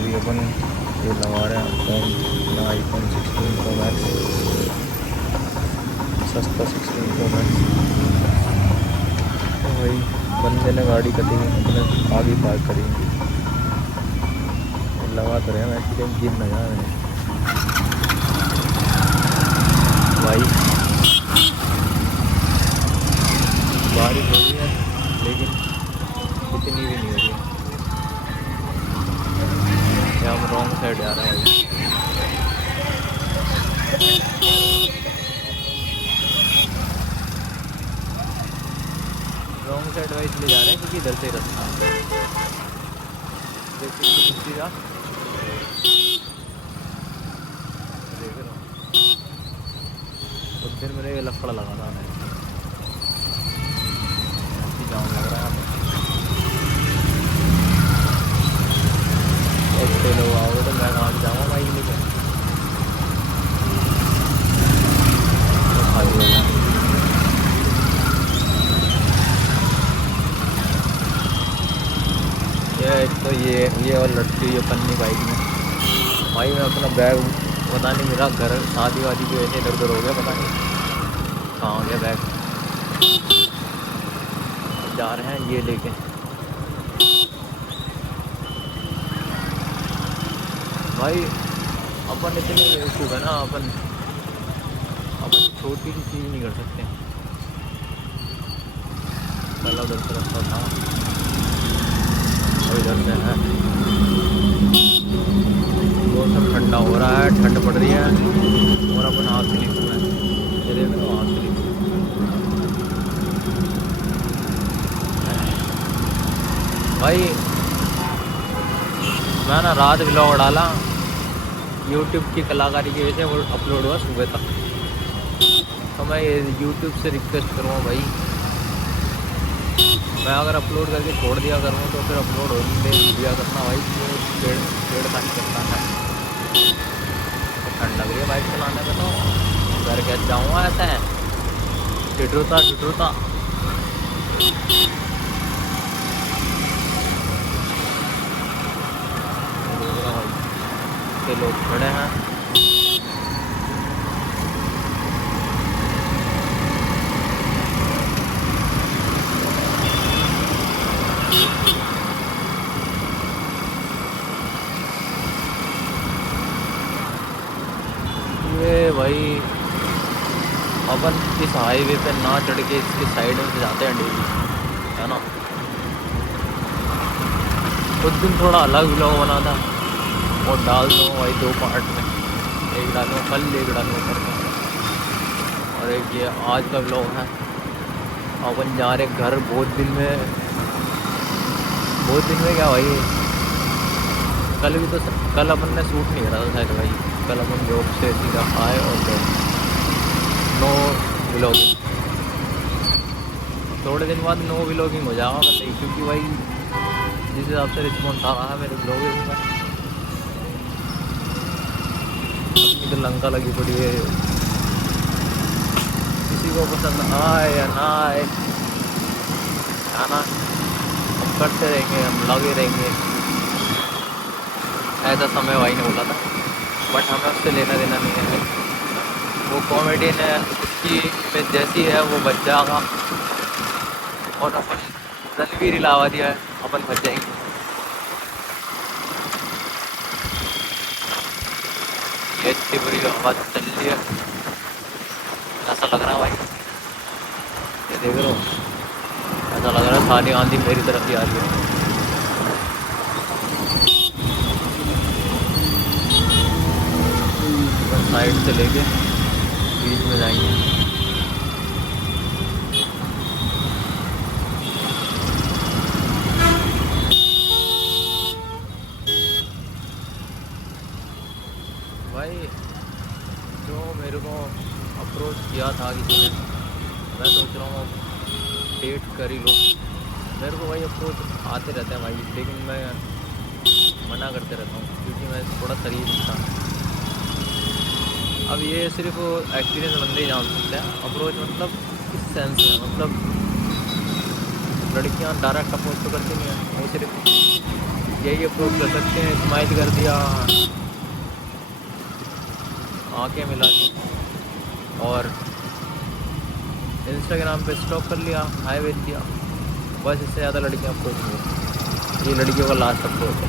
अभी अपन ये लगा रहे हैं फ़ोन आईफोन 16 प्रो मैक्स, सस्ता 16 प्रो मैक्स। तो भाई बंदे ने गाड़ी कटी अपने आगे पार्क करी, लगा तो रहे हैं ऐसी कहीं गिर न जा रहे हैं भाई। बारिश हो रही है लेकिन इतनी भी नहीं हो रही है। या हम रॉन्ग साइड जा रहे हैं भाई। रॉन्ग साइड वाइज ले जा रहे हैं क्योंकि इधर से रास्ता है। देखिए दूसरी राह देख रहा हूँ, उस दिन मेरे ये लफड़ा लगा था मैंने, जाम लग रहा है। इतने लोग आओगे तो मैं कहाँ जाऊँगा बाइक लेके, तो खाली हो गया। एक तो ये और लटकी हुई है पन्नी बाइक में भाई। मैं अपना बैग पता नहीं, मेरा घर शादी वादी की वजह से इधर उधर हो गया, पता नहीं कहाँ हो गया बैग। जा रहे हैं ये लेके भाई। अपन इतने बेवकूफ़ है ना, अपन छोटी सी चीज़ नहीं कर सकते। पहला उधर से रास्ता था और इधर से है। मौसम ठंडा हो रहा है, ठंड पड़ रही है और अपन हाथ स्लिप हुआ है। ये देख लो हाथ स्लिप भाई। मैं ना रात व्लॉग डाला, यूट्यूब की कलाकारी की वजह से वो अपलोड हुआ सुबह तक। तो मैं यूट्यूब से रिक्वेस्ट करूँगा भाई, मैं अगर अपलोड करके छोड़ दिया करूँ तो फिर अपलोड हो दिया करना भाई। पेड़ काट करता है तो ठंड लग रही है बाइक चलाने में, तो घर कैसे जाऊँगा ऐसा है ठिठुरता। के लोग खड़े हैं। ये भाई अपन इस हाईवे पे ना चढ़ के इसके साइड में से जाते हैं डेली, है ना। उस दिन थोड़ा अलग व्लॉग बना था और डाल दो भाई 2 पार्ट में, एक डालूँ कल, एक डालूँ करके। और एक ये आज का व्लॉग है। अपन जा रहे घर बहुत दिन में क्या भाई। कल भी तो कल अपन ने शूट नहीं करा था शायद भाई। कल अपन जॉब से सीधा आए और गए, नो व्लॉगिंग। थोड़े दिन बाद नो व्लॉगिंग हो जाएगा बताइए, क्योंकि भाई जिस हिसाब से रिस्पॉन्स आ रहा है मेरे व्लॉगिंग का, अपनी तो लंका लगी पड़ी है। किसी को पसंद आए या ना आए, खाना हम करते रहेंगे, हम लगे रहेंगे। ऐसा समय भाई ने बोला था, बट हमें उससे लेना देना नहीं है। वो कॉमेडियन है, उसकी इमेज जैसी है वो बच जाएगा, और अपन रणवीर इलावा दिया है, अपन बच जाएंगे। ये इतनी बुरी आवाज़ चल रही है, ऐसा लग रहा है भाई। ये देख रहे हो, ऐसा लग रहा है सारी आंधी मेरी तरफ ही आ रही है। साइड से लेके बीच में जाएंगे। भाई जो मेरे को अप्रोच किया था किसी ने, मैं सोच रहा हूँ डेट कर ही लो। मेरे को भाई अप्रोच आते रहते हैं भाई, लेकिन मैं मना करते रहता हूँ क्योंकि मैं थोड़ा शरीफ इंसान। अब ये सिर्फ एक्सपीरियंस बंदे ही जान सकते हैं अप्रोच मतलब किस सेंस में, मतलब लड़कियां डायरेक्ट अप्रोच तो करती नहीं है, वो सिर्फ यही अप्रोच कर सकते हैं, स्माइल कर दिया, आंखें मिला दी और इंस्टाग्राम पे स्टॉक कर लिया, हाई भेज दिया, बस इससे ज़्यादा लड़कियां अप्रोच नहीं होती। ये लड़कियों का लास्ट अप्रोच है।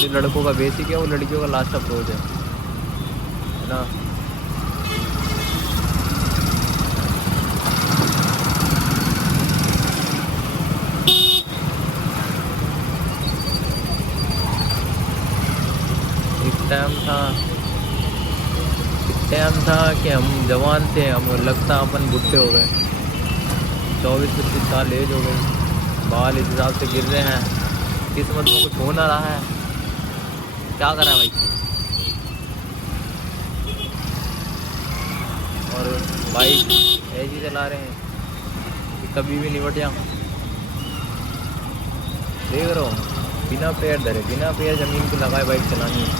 जो लड़कों का बेसिक है वो लड़कियों का लास्ट अप्रोच है ना। एक टाइम था कि हम जवान थे, हम लगता अपन बुढ़े हो गए, 24-25 साल एज हो गई, बाल इस हिसाब से गिर रहे हैं, किस्मत में कुछ हो ना रहा है, क्या करें भाई। और बाइक ऐसी चला रहे हैं कि कभी भी निपट जाओ। देख रहा हूँ बिना पैर धरे, बिना पैर ज़मीन पे लगाए बाइक चलानी है,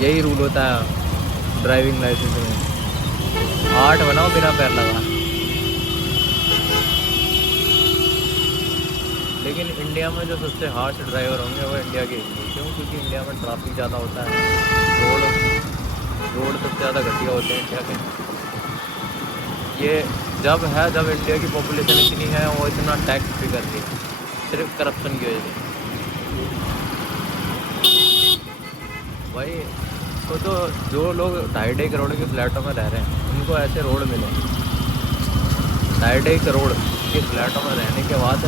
यही रूल होता है ड्राइविंग लाइसेंस में। 8 बनाओ बिना पैर लगा। लेकिन इंडिया में जो सबसे हार्श ड्राइवर होंगे वो इंडिया के ही। क्यों? क्योंकि इंडिया में ट्रैफिक ज़्यादा होता है, रोड सबसे ज़्यादा घटिया होते हैं इंडिया के। ये जब इंडिया की पॉपुलेशन इतनी है, वो इतना टैक्स भी कर रही है सिर्फ करप्शन की वजह से। भाई तो जो लोग 2.5 करोड़ के फ्लैटों में रह रहे हैं, उनको ऐसे रोड मिले, 2.5 करोड़ के फ्लैटों में रहने के बाद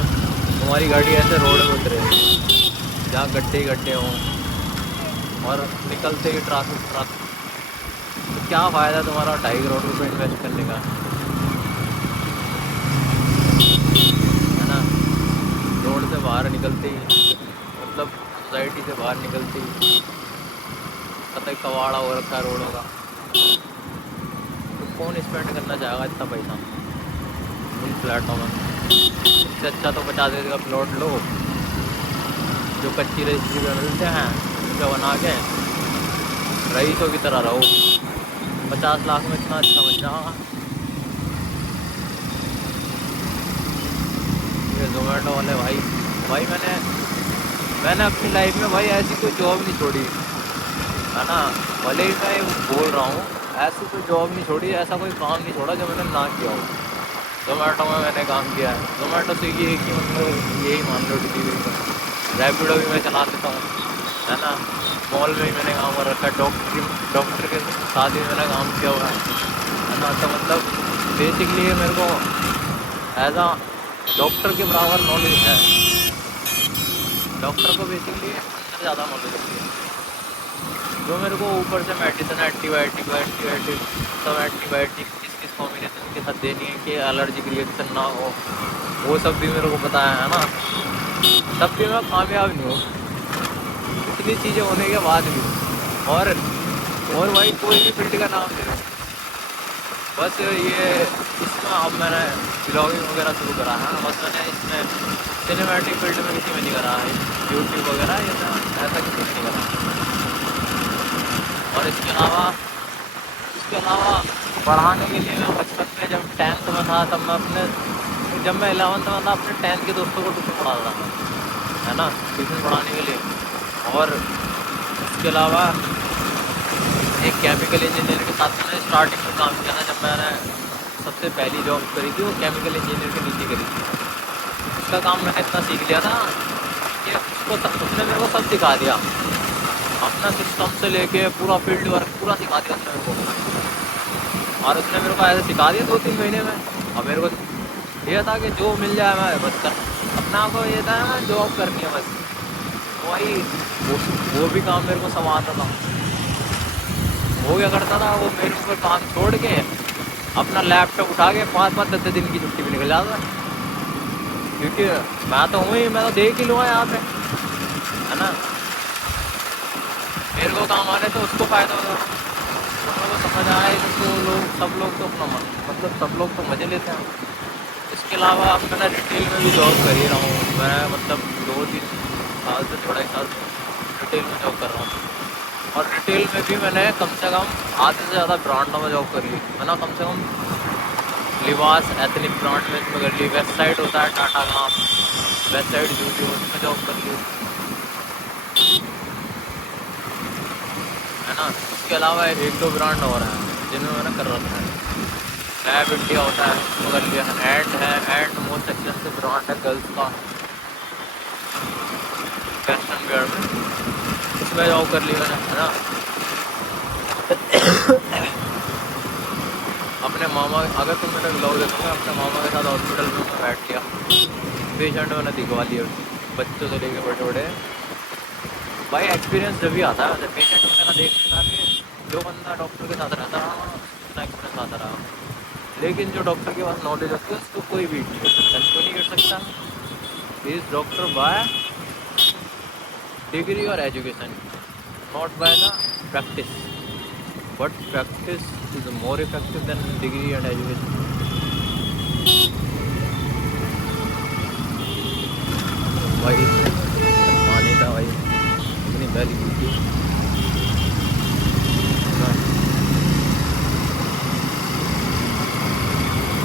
तुम्हारी गाड़ी ऐसे रोड में उतरे जहाँ गड्ढे ही गड्ढे हों और निकलते ही ट्रैफिक। तो क्या फ़ायदा तुम्हारा 2.5 करोड़ रुपये इन्वेस्ट करने का, है ना। रोड से बाहर निकलते ही, मतलब सोसाइटी से बाहर निकलते ही कतई कबाड़ा हो रखा है रोडों का। तो कौन स्पेंड करना चाहेगा इतना पैसा उन फ्लैटों में? इससे अच्छा तो 50 का प्लॉट लो, जो कच्ची रजिस्ट्री पे मिलते हैं उनका बना के रईसों की तरह रहो। 50 लाख में इतना अच्छा बन जाएगा। ये जोमेटो वाले भाई मैंने अपनी लाइफ में भाई ऐसी कोई जॉब नहीं छोड़ी, है ना। भले ही मैं बोल रहा हूँ, ऐसी कोई जॉब नहीं छोड़ी, ऐसा कोई काम नहीं छोड़ा जो मैंने ना किया हो। जोमेटो में मैंने काम किया है, जोमेटो स्विगी एक ही, मतलब यही मान लो डिलीवरी का। रैपिडो भी मैं चला लेता हूँ, है ना। मॉल में भी मैंने काम कर रखा है, डॉक्टर के साथ भी मैंने काम किया हुआ है ना। तो मतलब बेसिकली मेरे को एज आ डॉक्टर के बराबर नॉलेज है। डॉक्टर को बेसिकली ज़्यादा नॉलेज होती है। जो मेरे को ऊपर से मेडिसिन, एंटीबायोटिक सब एंटीबायोटिक किस किस कॉम्बिनेशन के साथ देनी है कि एलर्जिक रिएक्शन ना हो, वो सब भी मेरे को पता है ना। तब भी मैं कामयाब नहीं हूँ इतनी चीज़ें होने के बाद भी। और भाई कोई भी फील्ड का नाम ले, बस ये इसमें अब मैंने ब्लॉगिंग वगैरह शुरू करा है। बस मैंने इसमें सिनेमैटिक फील्ड में किसी में नहीं करा है, यूट्यूब वगैरह ये ऐसा किसी में नहीं करा। और इसके अलावा पढ़ाने के लिए मैं बचपन में जब 10th में था, तब मैं जब मैं 11th में था अपने 10th के दोस्तों को ट्यूशन पढ़ाता था, है ना, ट्यूशन पढ़ाने के लिए। और इसके अलावा एक केमिकल इंजीनियर के साथ मैंने स्टार्टिंग में काम किया था। जब मैंने सबसे पहली जॉब करी थी वो केमिकल इंजीनियर के नीचे करी थी। उसका काम मैंने इतना सीख लिया था कि उसने मेरे को सब सिखा दिया, अपना सिस्टम से लेके पूरा फील्ड वर्क पूरा सिखा दिया उसने मेरे को। और उसने मेरे को ऐसे सिखा दिया 2-3 महीने में। और मेरे को ये था कि जो मिल जाए मैं बस कर, अपना को ये था मैं जॉब करनी है बस। वही वो भी काम मेरे को सब आता था। वो क्या करता था, वो मेरे ऊपर काम छोड़ के अपना लैपटॉप उठा के 5-5-10 दिन की छुट्टी भी निकल जाता है। क्योंकि मैं तो हूँ ही, मैं तो देख ही लूँगा यहाँ पे, है ना। मेरे को काम आने तो उसको फ़ायदा होगा। हम लोग को समझ आए तो सब लोग तो अपना मतलब सब लोग तो मज़े लेते हैं। इसके अलावा मैंने रिटेल में भी जॉब कर ही रहा हूँ। मैं मतलब 2-3 साल से, थोड़ा 1 साल रिटेल में जॉब कर रहा हूँ। और रिटेल में भी मैंने कम से कम आधे से ज़्यादा ब्रांडों में जॉब करी है ना। कम से कम लिवास एथनिक ब्रांड में इसमें कर ली। वेस्ट साइड होता है टाटा का, वेस्ट साइड जूडियो, उसमें जॉब कर ली, है ना। उसके अलावा एक दो ब्रांड और हैं जिनमें मैंने कर रखा है। लैब इंडिया होता है उसमें कर लिया है। एंड मोस्ट एक्सपेंसिव ब्रांड है गर्ल्स का वेस्टर्न वेयर में, उसमें जॉब कर ली मैंने, है ना। अपने मामा, अगर तुम मेरा ब्लॉग देखोगे, अपने मामा के साथ हॉस्पिटल में मैं बैठ गया, पेशेंट मैंने दिखवा लिया, बच्चों से लेके बड़े बड़े। भाई एक्सपीरियंस जब भी आता है, जब पेशेंट वगैरह देखने के जो बंदा डॉक्टर के साथ रहता है उतना एक्सपीरियंस आता रहा, लेकिन जो डॉक्टर के पास नॉलेज होती है उसको कोई भी हेल्प नहीं कर सकता। इज डॉक्टर बाय डिग्री और education, not by the practice, but practice is more effective than degree and education. भाई मानी था भाई, इतनी पहली थी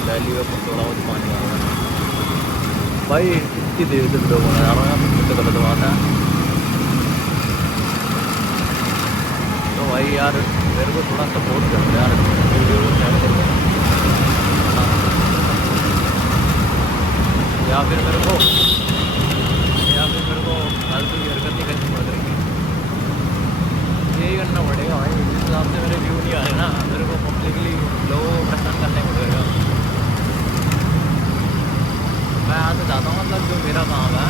पहली में थोड़ा बहुत पानी आ रहा है भाई। इतनी देर से वीडियो बना जा रहा हूँ यार, तो गलत बात है। तो भाई यार मेरे को थोड़ा सपोर्ट कर यार, वीडियो को शेयर कर दो, या फिर मेरे को फालतू की हरकत नहीं करनी पड़ रही, यही करना पड़ेगा भाई। जिस हिसाब से मेरे व्यू नहीं आ रहे ना, मेरे को पब्लिकली लोगों को प्रसन्न करने पड़ेगा। मैं यहाँ से चाहता हूँ मतलब जो मेरा काम है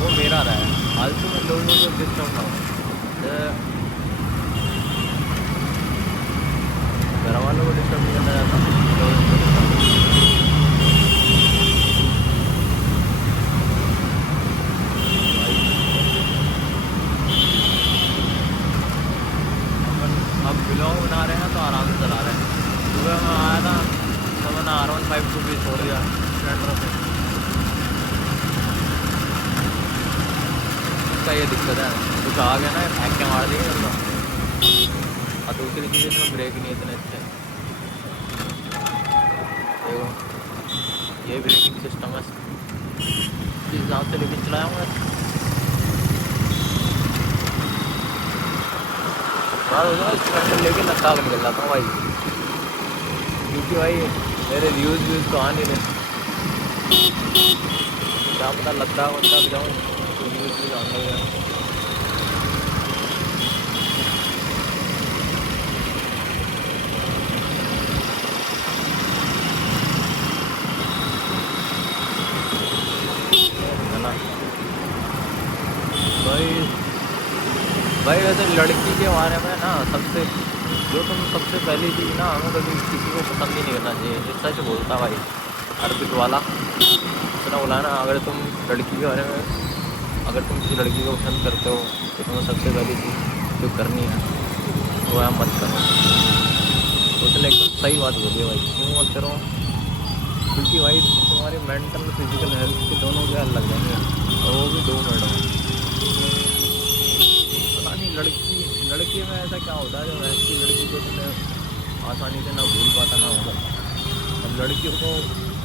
वो मेरा रहे, फालतू में लोगों को डिस्टर्ब ना हो। घर वालों को डिस्टर्ब नहीं करना चाहता, अब ब्लॉग बना रहे हैं तो आराम से चला रहे हैं। सुबह में आया था तो मैंने R15 को भी छोड़ दिया स्प्लेंडर से, उसका ये दिक्कत है, कुछ आ गया ना फेंक के मार देंगे उसको। और दूसरी चीज़ इसमें ब्रेक नहीं इतने अच्छे, देखो ये ब्रेकिंग सिस्टम है, इस हिसाब से लेकिन चलाया हूँ मैं। स्प्लेंडर लेके लद्दाख निकल जाता हूँ भाई, क्योंकि भाई मेरे व्यूज़ तो आ नहीं रहे, क्या पता लद्दाख वद्दाख जाऊँ तो व्यूज़ आने लगे। है ना भाई वैसे लड़की के बारे में ना सबसे पहली चीज़ ना, हमें कभी किसी को पसंद ही नहीं करना चाहिए। ये सच बोलता भाई अर्पित वाला, उसने बोला ना, अगर तुम लड़की के बारे में, अगर तुम किसी लड़की को पसंद करते हो तो तुम्हें सबसे पहली चीज़ जो करनी है वो है मत करो। उसने एकदम सही बात बोली है भाई, क्यों मत करो, क्योंकि भाई तुम्हारी मेंटल फिजिकल हेल्थ के दोनों के अलग जाएंगे, और वो भी 2 मिनट में। पता नहीं लड़की में ऐसा क्या होता है, जो वैसी लड़की को तुम्हें आसानी से ना भूल पाता ना होगा, और लड़कियों को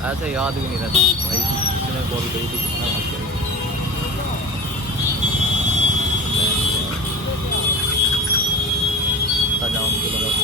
ऐसे याद भी नहीं रहता भाई किसने कॉल करी थी, कितना